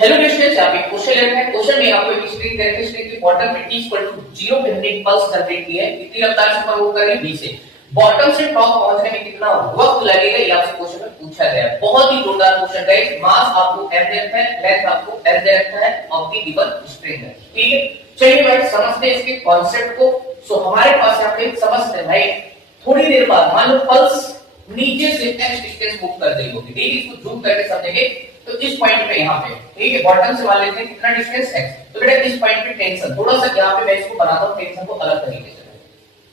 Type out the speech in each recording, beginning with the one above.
Hello students, आप एक question लेते हैं। क्वेश्चन में आपको एक स्ट्रिंग दे रखी है, स्ट्रिंग की बॉटम में t इक्वल टू 0 पे हमने पल्स जनरेट की है। कितनी रफ्तार से मूव कर रही है? v से। बॉटम से टॉप पहुंचने में कितना वक्त लगेगा, ये आपसे क्वेश्चन में पूछा गया है। बहुत ही जोरदार क्वेश्चन है। मास आपको m दे रखा है, लेंथ आपको l दे रखा है और दी गिवन स्ट्रिंग है। ठीक है, चलिए भाई समझते हैं इसके कांसेप्ट को। सो हमारे पास यहां पे समझते हैं भाई, थोड़ी देर बाद मान लो पल्स नीचे से x डिस्टेंस मूव कर रही होगी। ठीक है, इसको जूम करके समझेंगे। तो इस पॉइंट पे यहाँ पे, ठीक है, बॉटम से मान लेते हैं कितना डिस्टेंस x। तो बेटा इस पॉइंट पे टेंशन थोड़ा सा यहाँ पे मैं इसको बनाता हूँ टेंशन को अलग तरीके से।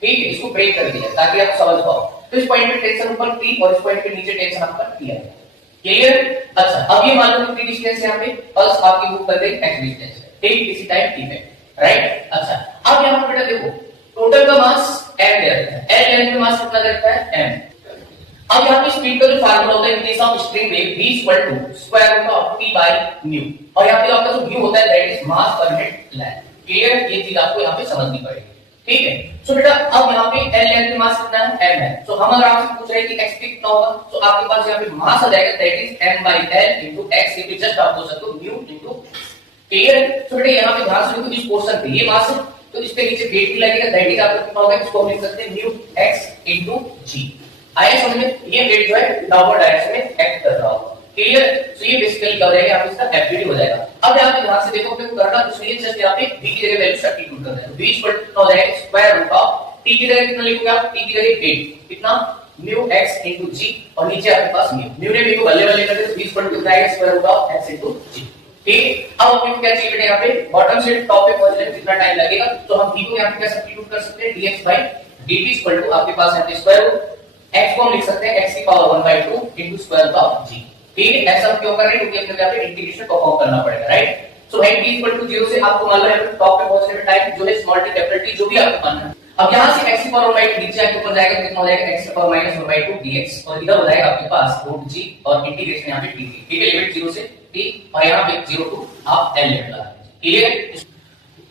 ठीक है, इसको ब्रेक कर दिया ताकि आप समझ पाओ। तो इस पॉइंट पे टेंशन ऊपर t और इस पॉइंट पे नीचे टेंशन आपका t है। क्लियर? अच्छा, अब ये मान लो कितनी डिस्टेंस है यहाँ पे, पल्स आपकी मूव कर रही है x डिस्टेंस है। ठीक, इसी टाइम t पे, राइट। अच्छा, अब यहाँ पे बेटा देखो टोटल का मास m दे रखा है, l लेंथ में मास कितना दे रखा है m। अब यहाँ पे स्पीड का जो फार्मूला होता है in case of string wave v equal to square root of t by mu, और यहाँ पे आपका जो न्यू होता है दैट इज मास पर मिनट लेंथ। क्लियर? ये चीज आपको यहाँ पे समझनी पड़ेगी। ठीक है, सो बेटा अब यहाँ पे l लेंथ में मास कितना है m है। सो हम अगर आपसे पूछ रहे हैं कि x कितना होगा, तो आपके पास यहाँ पे मास आ जाएगा that is m by l into x। ये जस्ट आप बोल सकते हो न्यू इनटू। क्लियर? सो बेटा यहाँ पे ध्यान से देखो, इस पोर्शन पे ये मास है तो इसके नीचे वेट भी लगेगा दैट इज आपका कितना होगा, इसको हम लिख सकते हैं न्यू x इनटू g। आया समझ में? ये वेट जो है डाउनवर्ड डायरेक्शन में एक्ट कर रहा होगा। क्लियर? सो ये बेसिकली क्या हो जाएगा, आप इसका एफडीडी हो जाएगा। अब यहाँ पे ध्यान से देखो, अपने को करना कुछ नहीं है, जस्ट यहाँ पे v की जगह वैल्यू सब्स्टिट्यूट कर देना। v इक्वल टू हो जाएगा स्क्वायर रूट ऑफ t की जगह कितना लिखोगे आप, t की जगह 8 कितना म्यू x इनटू g, और नीचे आपके पास म्यू ने v को बल्ले बल्ले कर दे तो v इक्वल टू जाएगा square root of x into g। ठीक, अब अपने को क्या चाहिए बेटा, यहाँ पे बॉटम से टॉप पे पहुंचने में कितना टाइम लगेगा, तो हम v को यहाँ पे क्या सब्स्टिट्यूट कर सकते हैं, dx by dt equal to आपके पास है स्क्वायर रूट x को हम लिख सकते हैं x की power 1/2 into square root of g। ठीक है, ऐसा हम क्यों कर रहे हैं, क्योंकि अपने यहाँ पे इंटीग्रेशन परफॉर्म करना पड़ेगा, राइट। सो है t इक्वल टू 0 से आपको मान लो यहाँ पे टॉप पे पहुंचने में टाइम जो है स्मॉल t कैपिटल T जो भी आपको मानना है। अब यहाँ से x की पावर 1/2 नीचे आके ऊपर जाएगा कितना हो जाएगा, x की पावर -1/2 dx, और इधर हो जाएगा आपके पास रूट g और इंटीग्रेशन यहाँ पे dt। ठीक है, लिमिट 0 से t और यहाँ पे 0 टू आप l लिमिट लगा दीजिए। क्लियर?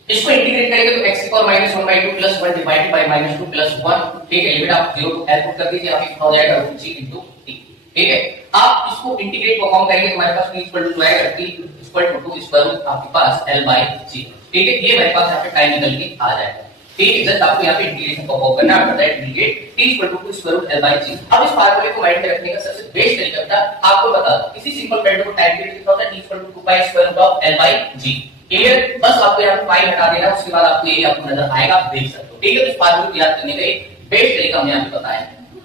इसको इंटीग्रेट करेंगे तो x की power -1/2 plus 1 divided by -2 plus 1। ठीक है, लिमिट आप 0 टू l पुट कर दीजिए, आप कितना हो जाएगा रूट g इनटू t। ठीक है, आप इसको इंटीग्रेट परफॉर्म करेंगे तो हमारे पास t इक्वल टू आएगा t equal to square root आपके पास l बाय g। ठीक है, ये हमारे पास यहाँ पे टाइम निकल के आ जाएगा। ठीक है, जस्ट आपको यहाँ पे इंटीग्रेशन परफॉर्म करना है, after that integrate t equal to square root l by g। अब इस फार्मूले को माइंड में रखने का सबसे बेस्ट तरीका था आपको बता दूं, किसी सिंपल वैल्यू को टाइम पीरियड कितना होता है, t equal to 2 pi square root of l by g। Clear? बस आपको यहाँ पे पाई हटा देना, उसके बाद आपको ये आपको नजर आएगा, आप देख सकते हो। ठीक है, तो इस फार्मूले को याद करने का एक बेस्ट तरीका हमने यहाँ पे बताया।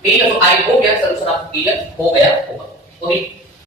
ठीक है, तो आई होप यार सॉल्यूशन आपको क्लियर हो गया होगा। ओके।